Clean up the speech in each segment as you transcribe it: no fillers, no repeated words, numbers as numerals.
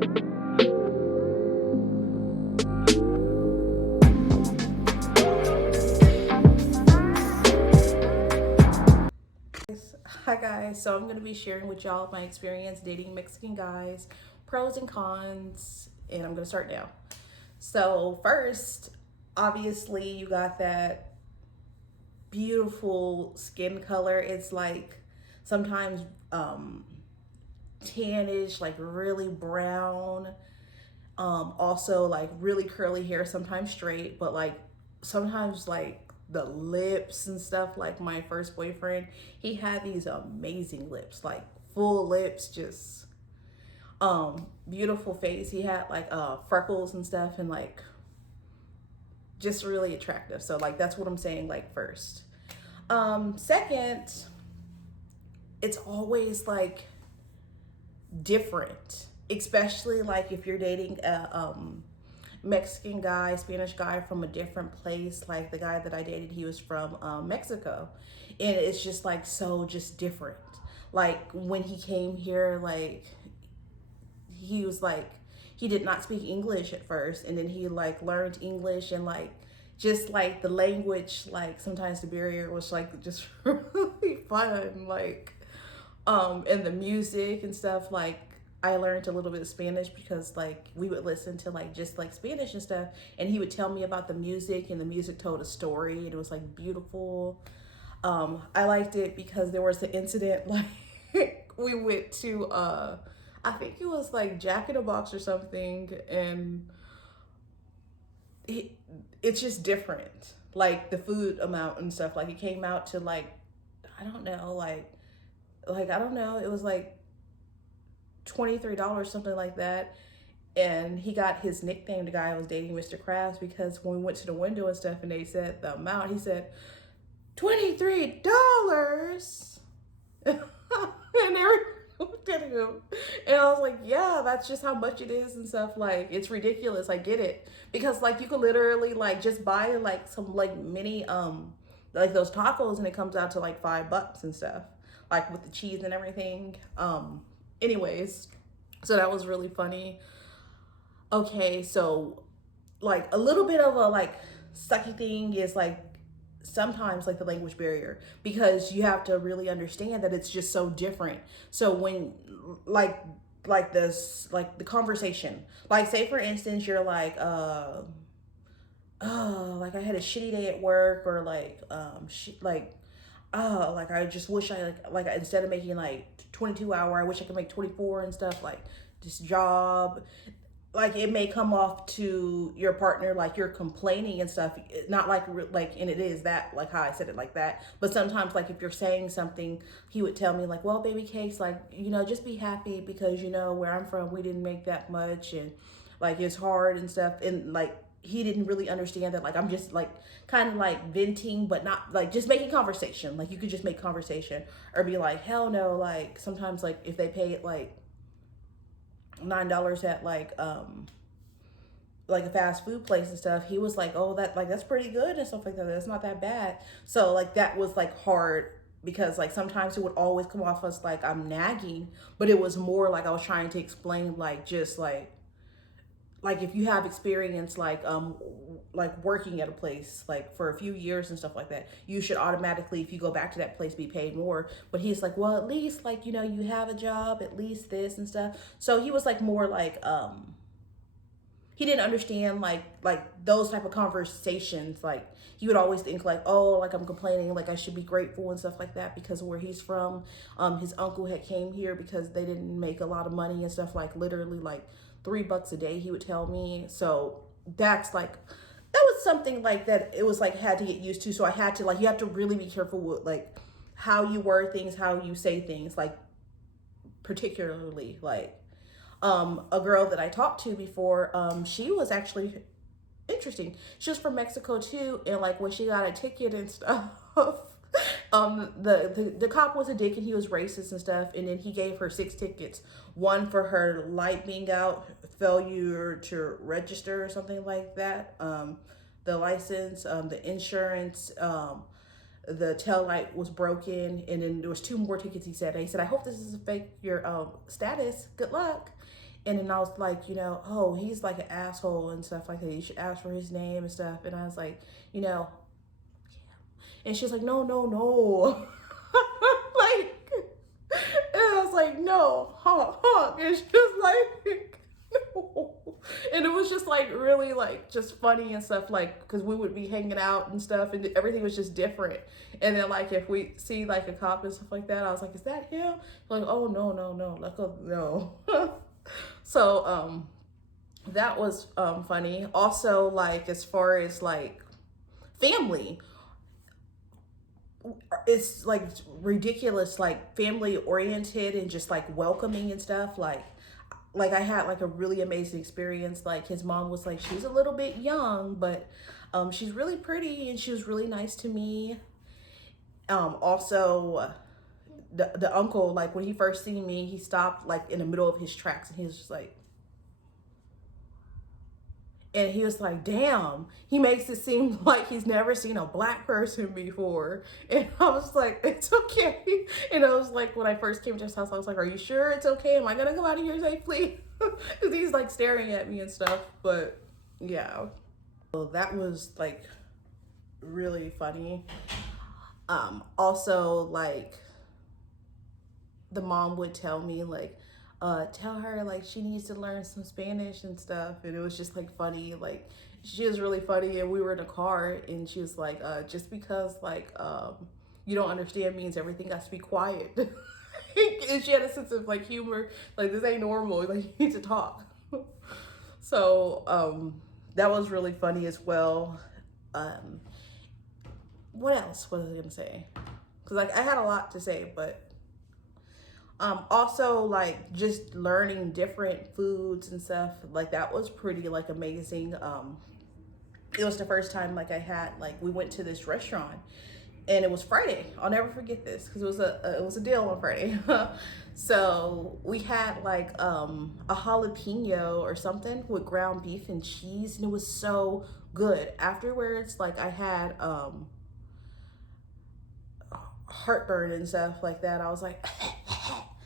Hi guys, so I'm going to be sharing with y'all my experience dating Mexican guys, pros and cons, and I'm going to start now. So first, obviously you got that beautiful skin color. It's like sometimes tannish, like really brown. Also like really curly hair, sometimes straight, but like sometimes like the lips and stuff. Like my first boyfriend, he had these amazing lips, like full lips, just beautiful face. He had like freckles and stuff, and like just really attractive. So like that's what I'm saying, like first. Second, it's always like different, especially like if you're dating a Mexican guy, Spanish guy from a different place. Like the guy that I dated, he was from Mexico, and it's just like so just different. Like when he came here, like he was like he did not speak English at first, and then he like learned English, and like just like the language, like sometimes the barrier was like just really fun, like and the music and stuff. Like I learned a little bit of Spanish because like we would listen to like just like Spanish and stuff, and he would tell me about the music, and the music told a story, and it was like beautiful. I liked it because there was an incident like we went to I think it was like Jack in a Box or something, and it, it's just different. Like the food amount and stuff. Like it came out to like I don't know, like I don't know, it was like $23, something like that. And he got his nickname, the guy I was dating, Mr. Krabs, because when we went to the window and stuff and they said the amount, he said $23. And everyone looked at him. And I was like, yeah, that's just how much it is and stuff. Like, it's ridiculous. I get it. Because like you could literally like just buy like some like mini like those tacos, and it comes out to like $5 and stuff. Like with the cheese and everything. Anyways, so that was really funny. Okay, so like a little bit of a like sucky thing is like sometimes like the language barrier, because you have to really understand that it's just so different. So when like this like the conversation, like say for instance you're like oh, like I had a shitty day at work, or like like oh, like I just wish I like instead of making like 22 hour, I wish I could make 24 and stuff. Like this job, like it may come off to your partner like you're complaining and stuff, not like, and it is that like how I said it like that. But sometimes like if you're saying something, he would tell me like, well baby cakes, like just be happy because where I'm from we didn't make that much, and like it's hard and stuff. And like he didn't really understand that like I'm just like kind of like venting, but not like just making conversation. Like you could just make conversation, or be like hell no. Like sometimes like if they pay it like $9 at like a fast food place and stuff, he was like, oh, that like that's pretty good and stuff like that, that's not that bad. So like that was like hard, because like sometimes it would always come off as like I'm nagging, but it was more like I was trying to explain like just like if you have experience like working at a place like for a few years and stuff like that, you should automatically, if you go back to that place, be paid more. But he's like, well at least like you have a job, at least this and stuff. So he was like more like he didn't understand like those type of conversations. Like he would always think like, oh, like I'm complaining, like I should be grateful and stuff like that, because of where he's from. His uncle had came here because they didn't make a lot of money and stuff, like literally like $3 a day, he would tell me. So that's like that was something like that, it was like had to get used to. So I had to like, you have to really be careful with like how you word things, how you say things, like particularly like a girl that I talked to before, she was actually interesting. She was from Mexico too, and like when she got a ticket and stuff, the cop was a dick and he was racist and stuff, and then he gave her 6 tickets. One for her light being out, failure to register or something like that. The license, the insurance, the tail light was broken, and then there was 2 more tickets. He said, I hope this is a fake your status. Good luck. And then I was like, oh, he's like an asshole and stuff like that. You should ask for his name and stuff. And I was like, you know, and she's like, no, no, no. Like, and I was like, no, honk, honk. And she was like, no. And it was just like really like just funny and stuff, like, because we would be hanging out and stuff and everything was just different. And then like if we see like a cop and stuff like that, I was like, is that him? Like, oh no, no, no, like, oh no. So that was funny. Also, like as far as like family, it's like ridiculous, like family oriented and just like welcoming and stuff. Like I had like a really amazing experience. Like his mom was like, she's a little bit young, but she's really pretty and she was really nice to me. Also, the uncle, like when he first seen me, he stopped like in the middle of his tracks and he was just like, and he was like, damn, he makes it seem like he's never seen a black person before. And I was like, it's okay. And I was like, when I first came to his house, I was like, are you sure it's okay? Am I gonna come out of here safely? Because he's like staring at me and stuff. But yeah, so that was like really funny. Also, like the mom would tell me like, tell her like she needs to learn some Spanish and stuff. And it was just like funny. Like she was really funny and we were in a car and she was like, just because like you don't understand means everything has to be quiet. And she had a sense of like humor, like this ain't normal, like you need to talk. So that was really funny as well. What else was I gonna say? Because like I had a lot to say, but also like just learning different foods and stuff, like that was pretty like amazing. It was the first time like I had like we went to this restaurant and it was Friday. I'll never forget this because it was a deal on Friday. So we had like a jalapeno or something with ground beef and cheese and it was so good. Afterwards, like I had heartburn and stuff like that. I was like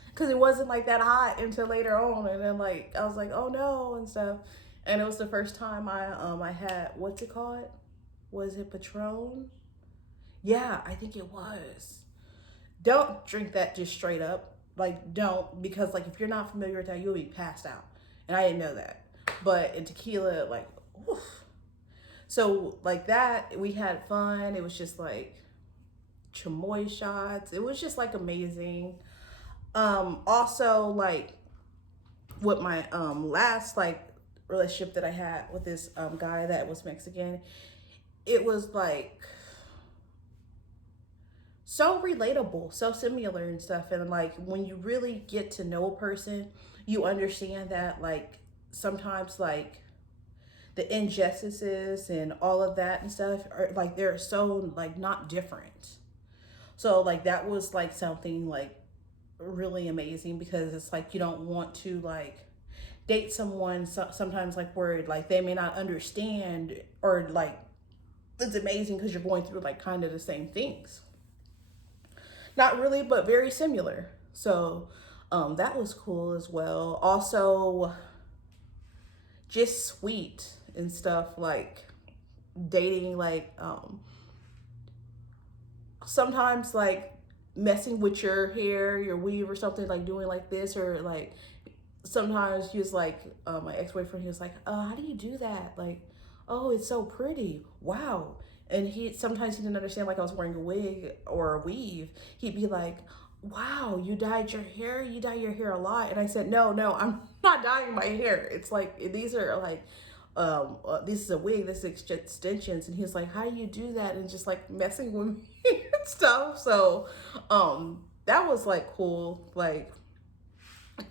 because it wasn't like that hot until later on, and then like I was like, oh no and stuff. And it was the first time I had, what's it called? Was it Patron? Yeah, I think it was. Don't drink that just straight up. Like don't, because like if you're not familiar with that, you'll be passed out. And I didn't know that. But in tequila, like, oof. So like that, we had fun. It was just like chamoy shots. It was just like amazing. Also like with my last like relationship that I had with this guy that was Mexican, it was like so relatable, so similar and stuff. And like when you really get to know a person, you understand that like sometimes like the injustices and all of that and stuff are like they're so like not different. So like that was like something like really amazing because it's like you don't want to like date someone sometimes like where like they may not understand, or like it's amazing because you're going through like kind of the same things, not really but very similar. So that was cool as well. Also just sweet and stuff, like dating like sometimes like messing with your hair, your weave or something, like doing like this, or like sometimes he was like, my ex-boyfriend, he was like, how do you do that? Like, oh, it's so pretty. Wow. And sometimes he didn't understand like I was wearing a wig or a weave. He'd be like, wow, you dyed your hair? You dye your hair a lot. And I said, no, I'm not dyeing my hair. It's like, these are like, this is a wig, this is extensions. And he was like, how do you do that? And just like messing with me and stuff. So that was like cool. Like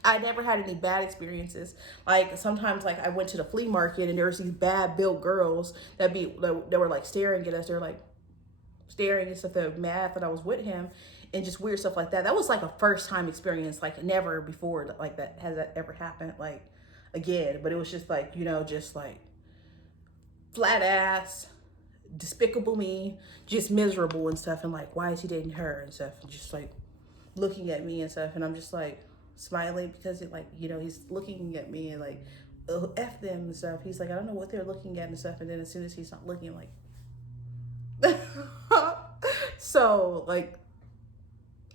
I never had any bad experiences. Like sometimes like I went to the flea market and there was these bad built girls that were like staring at us. They're like staring and stuff. They're mad that I was with him and just weird stuff like that. That was like a first time experience. Like never before like that has that ever happened like again. But it was just like, just like flat ass, despicable me, just miserable and stuff. And like, why is he dating her and stuff? And just like looking at me and stuff. And I'm just like, smiling because it like, he's looking at me and like, oh, F them and stuff. He's like, I don't know what they're looking at and stuff. And then as soon as he's not looking, like, so like,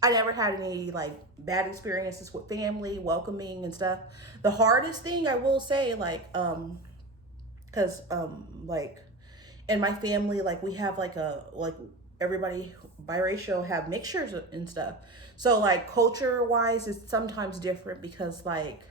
I never had any like bad experiences with family, welcoming and stuff. The hardest thing I will say, like, cause, like in my family, like we have like everybody biracial have mixtures and stuff. So like culture wise, it's sometimes different because like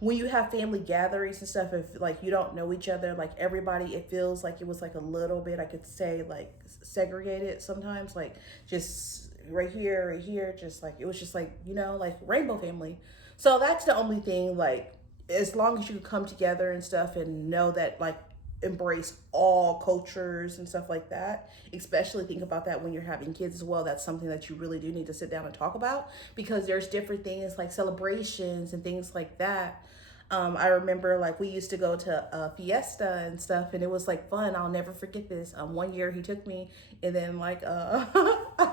when you have family gatherings and stuff, if like you don't know each other, like everybody, it feels like it was like a little bit, I could say like segregated sometimes, like just right here, just like it was just like, like rainbow family. So that's the only thing, like as long as you come together and stuff and know that like embrace all cultures and stuff like that, especially think about that when you're having kids as well. That's something that you really do need to sit down and talk about, because there's different things like celebrations and things like that. I remember like we used to go to a fiesta and stuff, and it was like fun. I'll never forget this. One year he took me, and then like I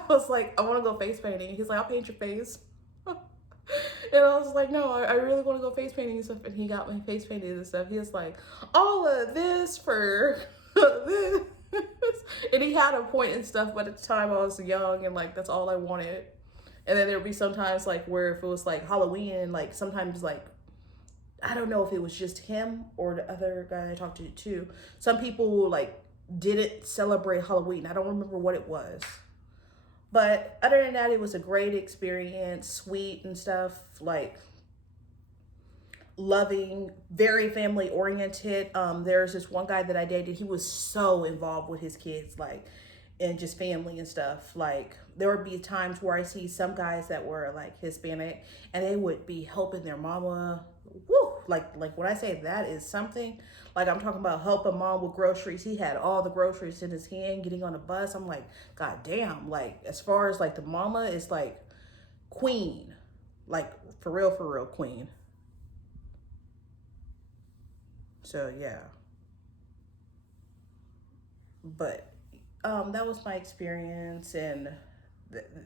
was like, I want to go face painting. He's like, I'll paint your face. And I was like, no, I really want to go face painting and stuff. And he got me face painted and stuff. He was like, all of this for this. And he had a point and stuff, but at the time I was young and like that's all I wanted. And then there would be sometimes like where if it was like Halloween and like sometimes like I don't know if it was just him or the other guy I talked to too. Some people like didn't celebrate Halloween. I don't remember what it was. But other than that, it was a great experience, sweet and stuff, like loving, very family oriented. There's this one guy that I dated, he was so involved with his kids, like, and just family and stuff. Like, there would be times where I see some guys that were like Hispanic and they would be helping their mama. Woo! Like when I say that is something, like I'm talking about help a mom with groceries. He had all the groceries in his hand, getting on a bus. I'm like, God damn. Like as far as like the mama is like queen, like for real, queen. So yeah, but that was my experience, and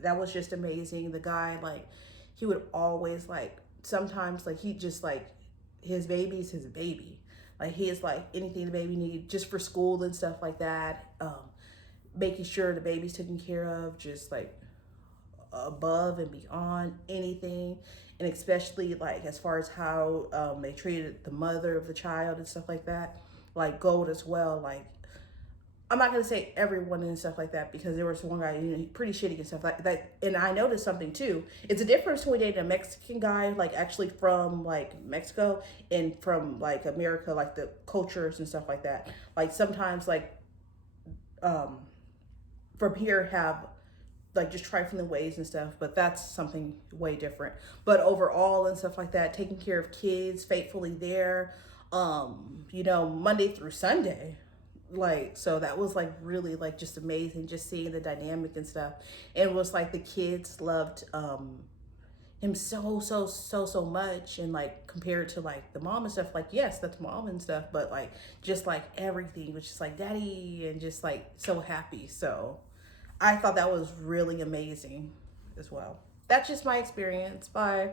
that was just amazing. The guy, like, he would always like sometimes like he just like his baby's his baby. Like he is like anything the baby need just for school and stuff like that. Making sure the baby's taken care of, just like above and beyond anything. And especially like as far as how they treated the mother of the child and stuff like that, like gold as well. Like I'm not gonna say everyone and stuff like that, because there was one guy, pretty shitty and stuff like that. And I noticed something too. It's a difference between dating a Mexican guy, like actually from like Mexico, and from like America, like the cultures and stuff like that. Like sometimes like from here have like just trifling ways and stuff, but that's something way different. But overall and stuff like that, taking care of kids, faithfully there, Monday through Sunday. Like, so that was like really like just amazing, just seeing the dynamic and stuff. And it was like the kids loved him so much, and like compared to like the mom and stuff, like yes, that's mom and stuff, but like just like everything was just like daddy and just like so happy. So I thought that was really amazing as well. That's just my experience. Bye.